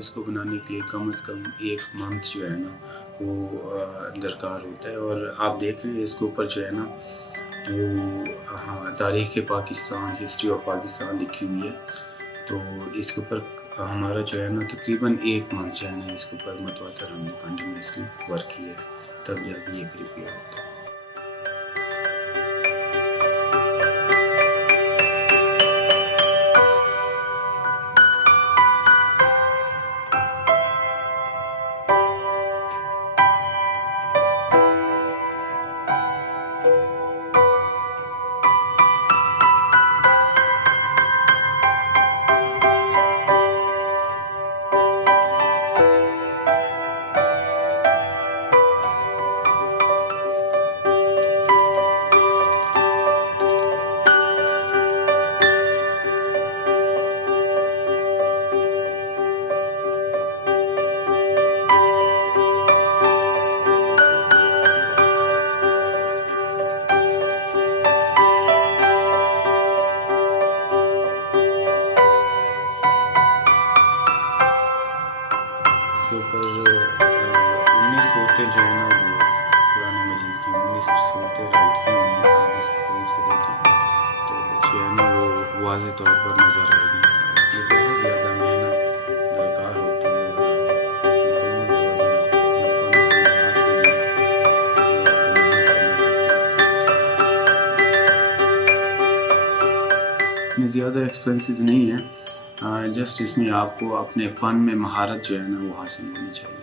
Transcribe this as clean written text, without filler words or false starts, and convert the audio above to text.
इसको बनाने के लिए कम से कम 1 मंथ जो है ना वो दरकार होता है। और आप देख रहे हैं इसके ऊपर जो है ना वो हाँ, तारीख़ पाकिस्तान, हिस्ट्री ऑफ पाकिस्तान लिखी हुई है। तो इसके ऊपर हमारा जो है ना तकरीबन 1 मंथ जो है ना इसके ऊपर मुतवातर हमने कंटिन्यूअसली वर्क किया है, तब जाके ये प्रिपेयर होता है। इसके ऊपर 19 सूरतें जो है ना वो कुरान मजीद की 19 सूरतें राइट की हुई हैं। आप इसको करीब से देखें तो जो है ना वो वाज़ेह तौर पर नज़र आएगी। इसलिए बहुत ज़्यादा मेहनत दरकार होती है और मुकम्मल तौर पर आपको अपने फ़न के इज़हार के लिए आपको मेहनत करनी पड़ती है। इतनी ज़्यादा एक्सपेंसेस नहीं है, जस्ट इसमें आपको अपने फ़न में महारत जो है ना वो हासिल होनी चाहिए।